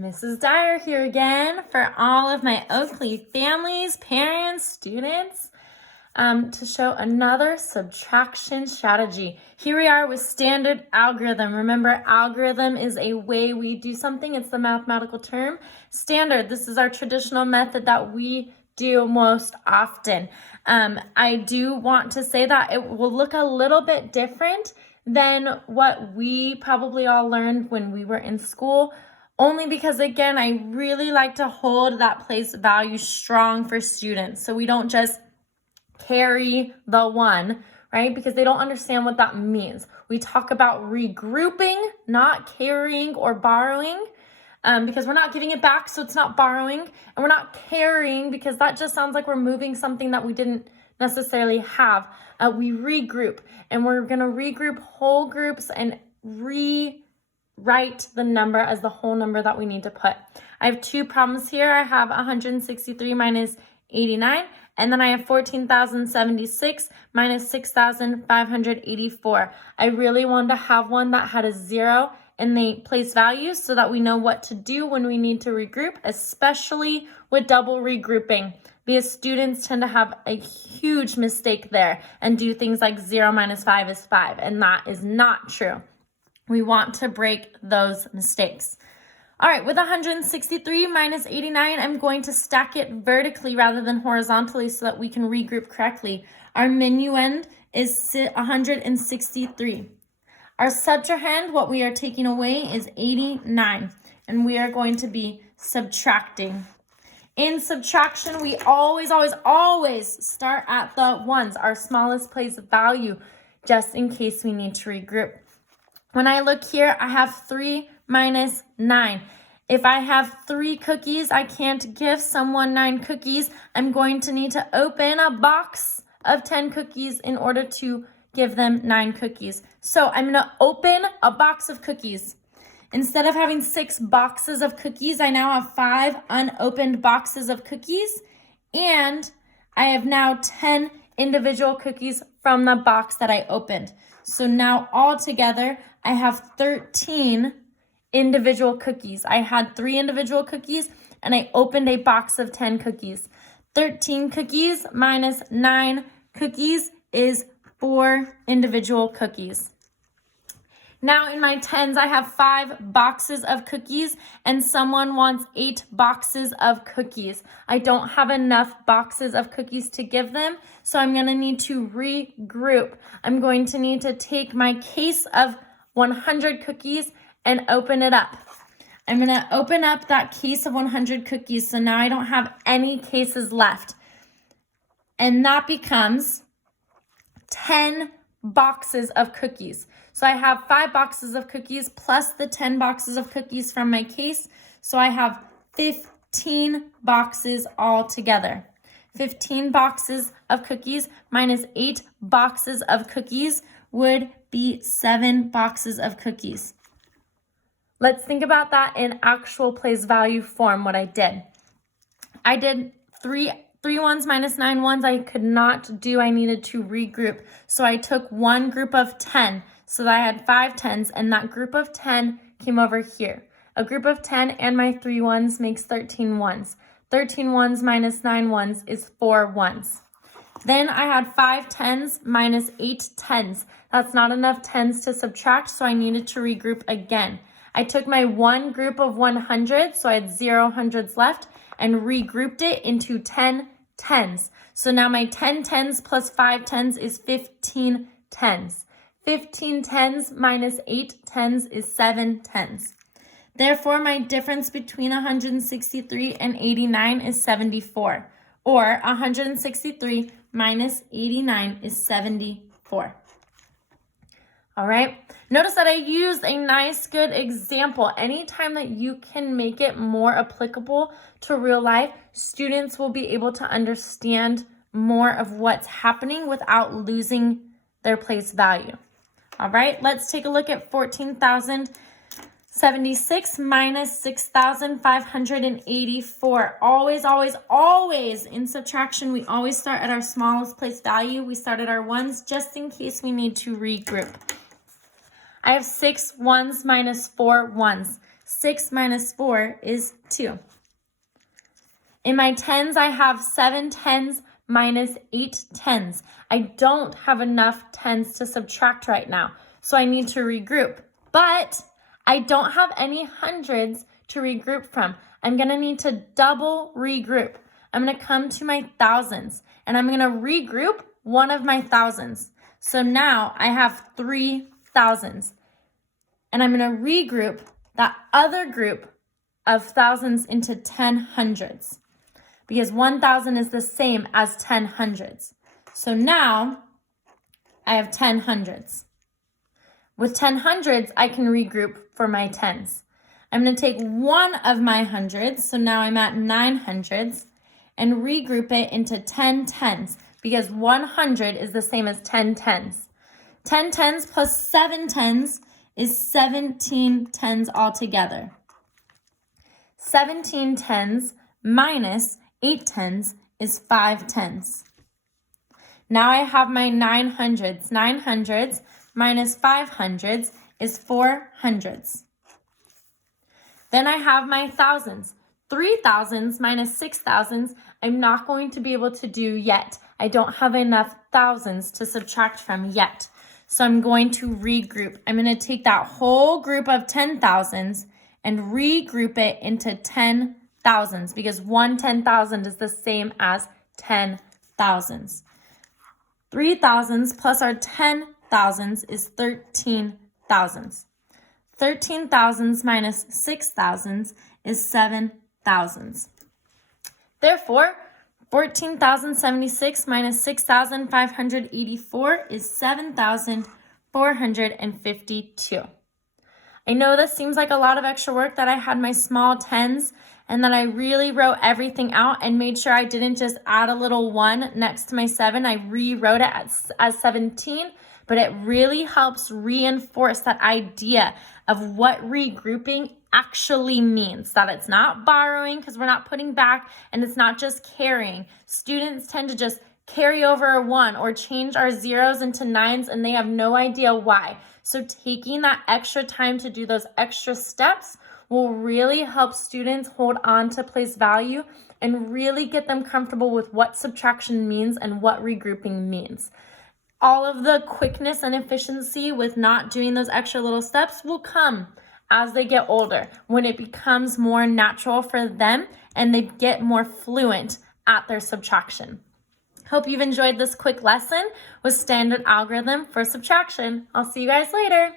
Mrs. Dyer here again for all of my Oakley families, parents, students, to show another subtraction strategy. Here we are with standard algorithm. Remember, algorithm is a way we do something. It's the mathematical term. Standard, this is our traditional method that we do most often. I do want to say that it will look a little bit different than what we probably all learned when we were in school. Only because, again, I really like to hold that place value strong for students. So we don't just carry the one, right? Because they don't understand what that means. We talk about regrouping, not carrying or borrowing, because we're not giving it back, so it's not borrowing. And we're not carrying because that just sounds like we're moving something that we didn't necessarily have. We regroup, and we're going to regroup whole groups and write the number as the whole number that we need to put. I have two problems here. I have 163 minus 89, and then I have 14,076 minus 6,584. I really wanted to have one that had a 0 in the place value so that we know what to do when we need to regroup, especially with double regrouping, because students tend to have a huge mistake there and do things like 0 minus 5 is 5, and that is not true. We want to break those mistakes. All right, with 163 minus 89, I'm going to stack it vertically rather than horizontally so that we can regroup correctly. Our minuend is 163. Our subtrahend, what we are taking away, is 89, and we are going to be subtracting. In subtraction, we always start at the ones, our smallest place value, just in case we need to regroup. When I look here, I have 3 minus 9. If I have 3 cookies, I can't give someone 9 cookies. I'm going to need to open a box of 10 cookies in order to give them 9 cookies. So I'm going to open a box of cookies. Instead of having 6 boxes of cookies, I now have 5 unopened boxes of cookies. And I have now 10 individual cookies from the box that I opened. So now altogether, I have 13 individual cookies. I had 3 individual cookies, and I opened a box of 10 cookies. 13 cookies minus 9 cookies is 4 individual cookies. Now in my tens, I have 5 boxes of cookies, and someone wants 8 boxes of cookies. I don't have enough boxes of cookies to give them, so I'm going to need to regroup. I'm going to need to take my case of 100 cookies and open it up. I'm going to open up that case of 100 cookies, so now I don't have any cases left. And that becomes 10 boxes of cookies. So I have 5 boxes of cookies plus the 10 boxes of cookies from my case. So I have 15 boxes altogether. 15 boxes of cookies minus 8 boxes of cookies would be 7 boxes of cookies. Let's think about that in actual place value form, what I did. I did 3 ones minus 9 ones. I could not do, I needed to regroup. So I took one group of 10. So that I had 5 tens, and that group of 10 came over here. A group of 10 and my 3 ones makes 13 ones. 13 ones minus 9 ones is 4 ones. Then I had 5 tens minus 8 tens. That's not enough tens to subtract, so I needed to regroup again. I took my one group of 100, so I had 0 hundreds left, and regrouped it into 10 tens. So now my 10 tens plus 5 tens is 15 tens. 15 tens minus 8 tens is 7 tens. Therefore, my difference between 163 and 89 is 74. Or 163 minus 89 is 74. All right. Notice that I used a nice, good example. Anytime that you can make it more applicable to real life, students will be able to understand more of what's happening without losing their place value. All right, let's take a look at 14,076 minus 6,584. Always in subtraction, we always start at our smallest place value. We start at our ones just in case we need to regroup. I have 6 ones minus 4 ones. 6 minus 4 is 2. In my tens, I have 7 tens minus 8 tens. I don't have enough tens to subtract right now, so I need to regroup. But I don't have any hundreds to regroup from. I'm going to need to double regroup. I'm going to come to my thousands, and I'm going to regroup one of my thousands. So now I have 3 thousands, and I'm going to regroup that other group of thousands into 10 hundreds, because 1,000 is the same as 10 hundreds. So now I have 10 hundreds. With 10 hundreds, I can regroup for my tens. I'm going to take one of my hundreds, so now I'm at 9 hundreds, and regroup it into 10 tens, because 100 is the same as 10 tens. 10 tens plus 7 tens is 17 tens altogether. 17 tens minus 8 tens is 5 tens. Now I have my 900s. 900s minus 500s is 400s. Then I have my thousands. 3,000s minus 6,000s, I'm not going to be able to do yet. I don't have enough thousands to subtract from yet. So I'm going to regroup. I'm going to take that whole group of 10,000s and regroup it into 10,000s, because 1 10,000 is the same as 10,000s. 3,000s plus our 10,000s is 13,000s. 13,000s minus 6,000s is 7,000s. Therefore, 14,076 minus 6,584 is 7,452. I know this seems like a lot of extra work, that I had my small tens and that I really wrote everything out and made sure I didn't just add a little 1 next to my 7. I rewrote it as 17, but it really helps reinforce that idea of what regrouping actually means, that it's not borrowing because we're not putting back, and it's not just carrying. Students tend to just carry over a 1 or change our zeros into 9s, and they have no idea why. So taking that extra time to do those extra steps will really help students hold on to place value and really get them comfortable with what subtraction means and what regrouping means. All of the quickness and efficiency with not doing those extra little steps will come as they get older, when it becomes more natural for them and they get more fluent at their subtraction. Hope you've enjoyed this quick lesson with standard algorithm for subtraction. I'll see you guys later.